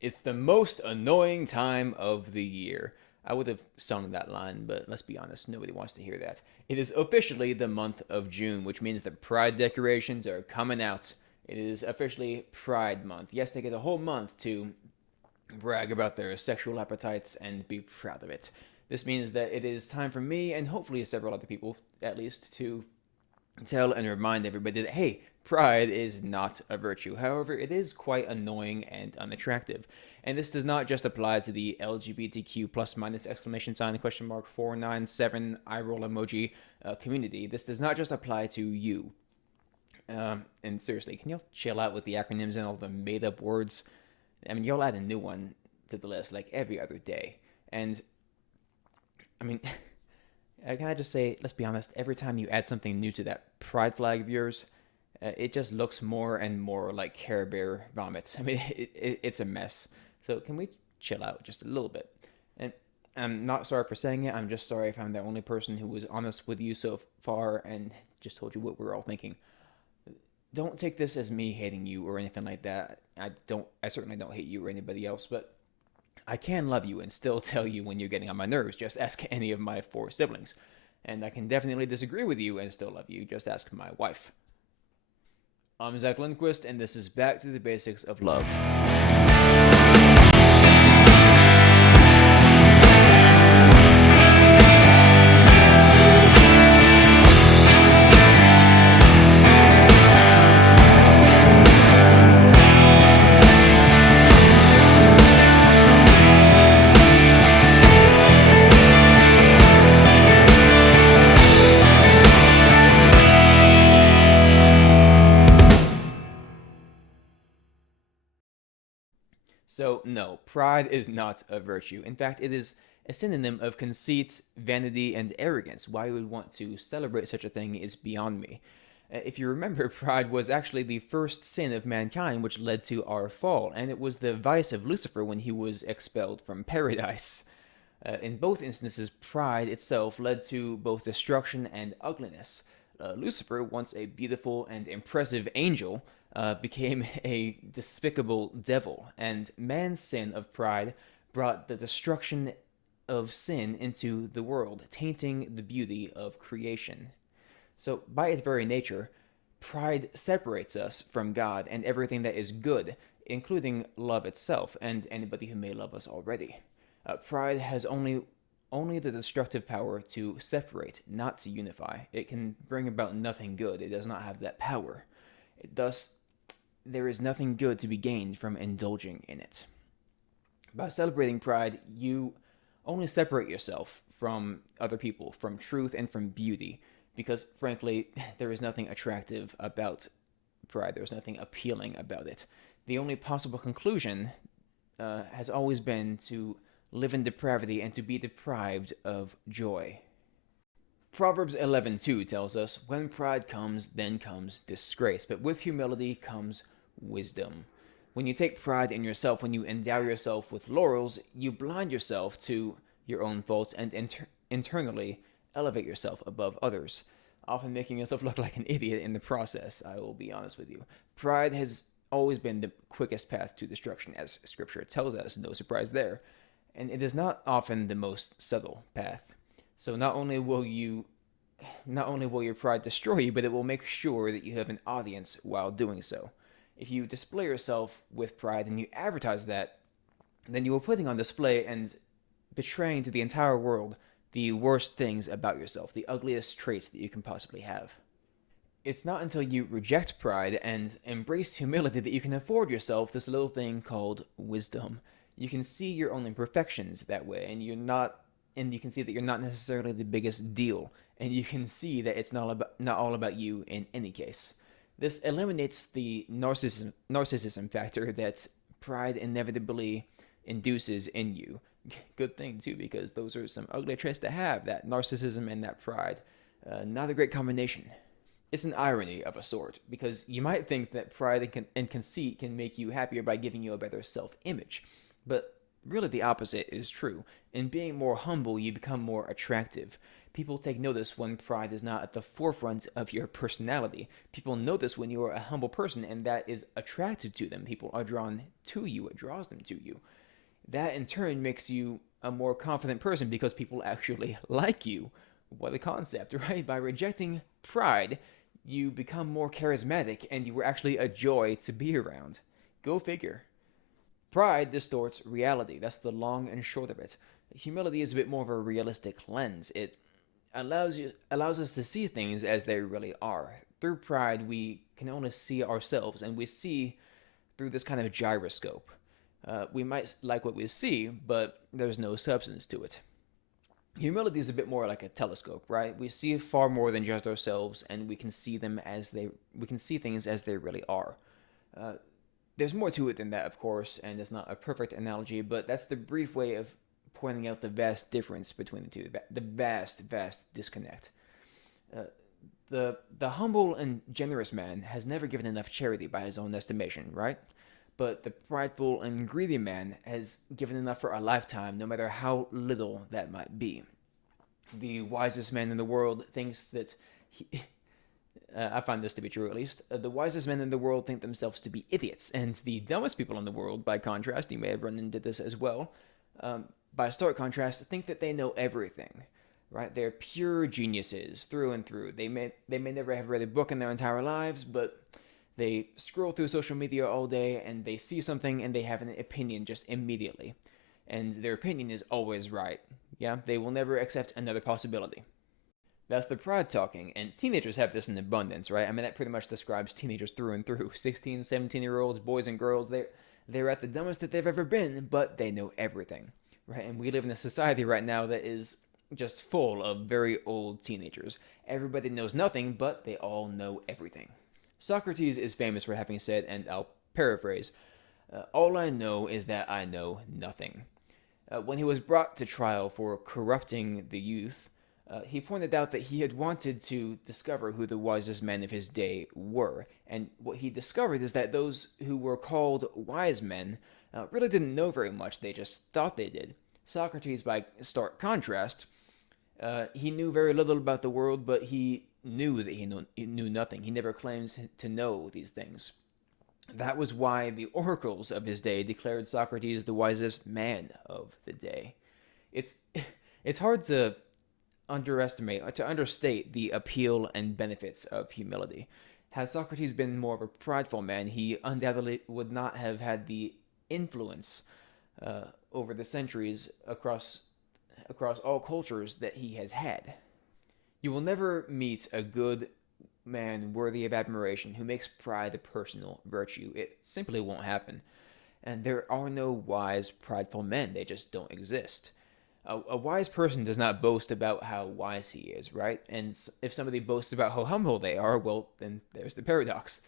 It's the most annoying time of the year. I would have sung that line, but let's be honest, nobody wants to hear that. It is officially the month of June, which means that Pride decorations are coming out. It is officially Pride Month. Yes, they get a whole month to brag about their sexual appetites and be proud of it. This means that it is time for me, and hopefully several other people at least, to tell and remind everybody that, hey, pride is not a virtue. However, it is quite annoying and unattractive. And this does not just apply to the LGBTQ plus minus exclamation sign question mark 497 eye roll emoji community. This does not just apply to you. And seriously, can y'all chill out with the acronyms and all the made up words? I mean, y'all add a new one to the list like every other day. And I mean, can I just say, let's be honest, every time you add something new to that pride flag of yours, it just looks more and more like Care Bear vomit. I mean, it's a mess. So can we chill out just a little bit? And I'm not sorry for saying it. I'm just sorry if I'm the only person who was honest with you so far and just told you what we're all thinking. Don't take this as me hating you or anything like that. I don't. I certainly don't hate you or anybody else, but I can love you and still tell you when you're getting on my nerves. Just ask any of my four siblings. And I can definitely disagree with you and still love you. Just ask my wife. I'm Zach Lindquist, and this is Back to the Basics of Love. So, no, pride is not a virtue. In fact, it is a synonym of conceit, vanity, and arrogance. Why you would want to celebrate such a thing is beyond me. If you remember, pride was actually the first sin of mankind which led to our fall, and it was the vice of Lucifer when he was expelled from paradise. In both instances, pride itself led to both destruction and ugliness. Lucifer, once a beautiful and impressive angel, became a despicable devil, and man's sin of pride brought the destruction of sin into the world, tainting the beauty of creation. So, by its very nature, pride separates us from God and everything that is good, including love itself and anybody who may love us already. Pride has only the destructive power to separate, not to unify. It can bring about nothing good. It does not have that power. Thus, there is nothing good to be gained from indulging in it. By celebrating pride, you only separate yourself from other people, from truth, and from beauty, because frankly, there is nothing attractive about pride. There's nothing appealing about it. The only possible conclusion has always been to live in depravity and to be deprived of joy. Proverbs 11:2 tells us, "When pride comes, then comes disgrace, but with humility comes wisdom." When you take pride in yourself, when you endow yourself with laurels, you blind yourself to your own faults and internally elevate yourself above others, often making yourself look like an idiot in the process. I will be honest with you. Pride has always been the quickest path to destruction, as scripture tells us, no surprise there. And it is not often the most subtle path. So not only will your pride destroy you, but it will make sure that you have an audience while doing so. If you display yourself with pride and you advertise that, then you are putting on display and betraying to the entire world the worst things about yourself, the ugliest traits that you can possibly have. It's not until you reject pride and embrace humility that you can afford yourself this little thing called wisdom. You can see your own imperfections that way, and you can see that you're not necessarily the biggest deal, and you can see that it's not all about you in any case. This eliminates the narcissism factor that pride inevitably induces in you. Good thing too, because those are some ugly traits to have, that narcissism and that pride. Not a great combination. It's an irony of a sort, because you might think that pride and conceit can make you happier by giving you a better self-image. But really the opposite is true. In being more humble, you become more attractive. People take notice when pride is not at the forefront of your personality. People notice when you are a humble person, and that is attractive to them. People are drawn to you, it draws them to you. That in turn makes you a more confident person because people actually like you. What a concept, right? By rejecting pride, you become more charismatic and you were actually a joy to be around. Go figure. Pride distorts reality. That's the long and short of it. Humility is a bit more of a realistic lens. It allows us to see things as they really are. Through pride, we can only see ourselves, and we see through this kind of gyroscope. We might like what we see, but there's no substance to it. Humility is a bit more like a telescope, right? We see far more than just ourselves, and we can see things as they really are. Uh, there's more to it than that, of course, and it's not a perfect analogy, but that's the brief way of pointing out the vast difference between the two, the vast disconnect. Uh, the humble and generous man has never given enough charity by his own estimation, right? But the prideful and greedy man has given enough for a lifetime, no matter how little that might be. The wisest man in the world thinks that he, I find this to be true at least. The wisest men in the world think themselves to be idiots, and the dumbest people in the world, by contrast, you may have run into this as well, um, by stark contrast, think that they know everything. Right? They're pure geniuses through and through. They may never have read a book in their entire lives, but they scroll through social media all day and they see something and they have an opinion just immediately. And their opinion is always right. Yeah, they will never accept another possibility. That's the pride talking, and teenagers have this in abundance, right? I mean, that pretty much describes teenagers through and through. 16, 17-year-olds, boys and girls, they're at the dumbest that they've ever been, but they know everything, right? And we live in a society right now that is just full of very old teenagers. Everybody knows nothing, but they all know everything. Socrates is famous for having said, and I'll paraphrase, all I know is that I know nothing. When he was brought to trial for corrupting the youth, he pointed out that he had wanted to discover who the wisest men of his day were. And what he discovered is that those who were called wise men really didn't know very much, they just thought they did. Socrates, by stark contrast, he knew very little about the world, but he knew that he knew nothing. He never claims to know these things. That was why the oracles of his day declared Socrates the wisest man of the day. It's it's hard to understate the appeal and benefits of humility. Had Socrates been more of a prideful man, he undoubtedly would not have had the influence over the centuries across all cultures that he has had. You will never meet a good man worthy of admiration who makes pride a personal virtue. It simply won't happen. And there are no wise, prideful men. They just don't exist. A wise person does not boast about how wise he is, right? And if somebody boasts about how humble they are, well, then there's the paradox.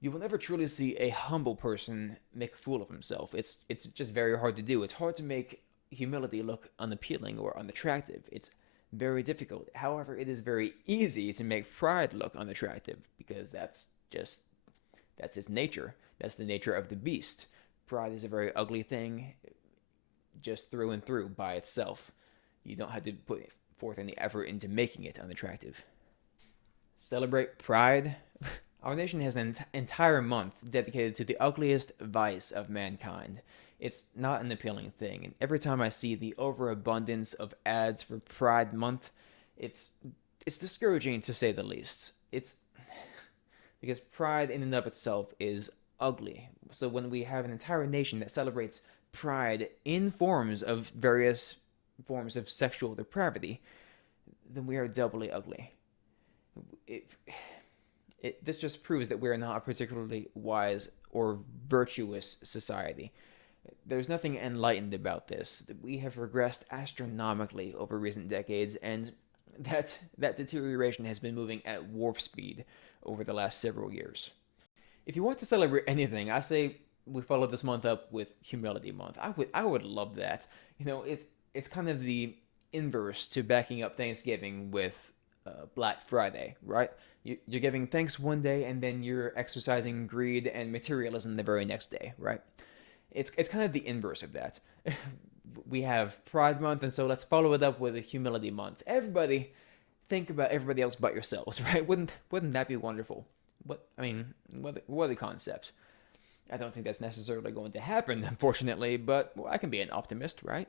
You will never truly see a humble person make a fool of himself. It's just very hard to do. It's hard to make humility look unappealing or unattractive. It's very difficult. However, it is very easy to make pride look unattractive because that's its nature. That's the nature of the beast. Pride is a very ugly thing, just through and through by itself. You don't have to put forth any effort into making it unattractive. Celebrate pride. Our nation has an entire month dedicated to the ugliest vice of mankind. It's not an appealing thing, and every time I see the overabundance of ads for Pride Month, it's discouraging to say the least. It's because pride in and of itself is ugly. So when we have an entire nation that celebrates pride in forms of various forms of sexual depravity, then we are doubly ugly. It, this just proves that we are not a particularly wise or virtuous society. There's nothing enlightened about this. We have regressed astronomically over recent decades, and that deterioration has been moving at warp speed over the last several years. If you want to celebrate anything, I say we follow this month up with Humility Month. I would love that. You know, it's kind of the inverse to backing up Thanksgiving with Black Friday, right? You're giving thanks one day, and then you're exercising greed and materialism the very next day, right? It's kind of the inverse of that. We have Pride Month, and so let's follow it up with a Humility Month. Everybody, think about everybody else but yourselves, right? Wouldn't that be wonderful? What are the concepts? I don't think that's necessarily going to happen, unfortunately, but well, I can be an optimist, right?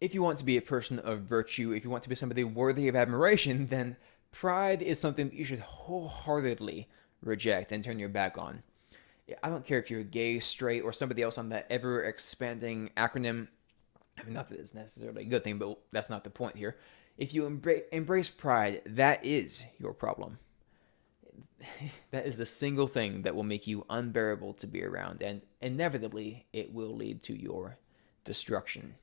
If you want to be a person of virtue, if you want to be somebody worthy of admiration, then pride is something that you should wholeheartedly reject and turn your back on. I don't care if you're gay, straight, or somebody else on that ever expanding acronym. I mean, not that it's necessarily a good thing, but that's not the point here. If you embrace pride, that is your problem. That is the single thing that will make you unbearable to be around, and inevitably, it will lead to your destruction.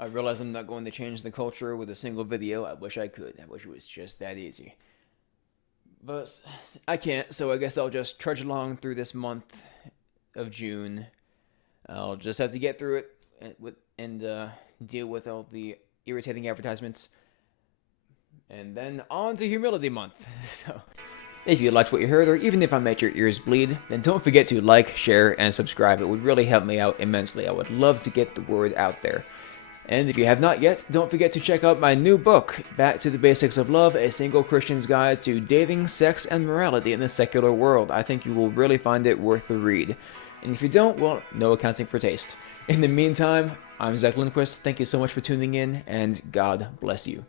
I realize I'm not going to change the culture with a single video. I wish I could. I wish it was just that easy. But I can't, so I guess I'll just trudge along through this month of June. I'll just have to get through it and deal with all the irritating advertisements. And then on to Humility Month. So, if you liked what you heard, or even if I made your ears bleed, then don't forget to like, share, and subscribe. It would really help me out immensely. I would love to get the word out there. And if you have not yet, don't forget to check out my new book, Back to the Basics of Love, a single Christian's guide to dating, sex, and morality in the secular world. I think you will really find it worth the read. And if you don't, well, no accounting for taste. In the meantime, I'm Zach Lindquist. Thank you so much for tuning in, and God bless you.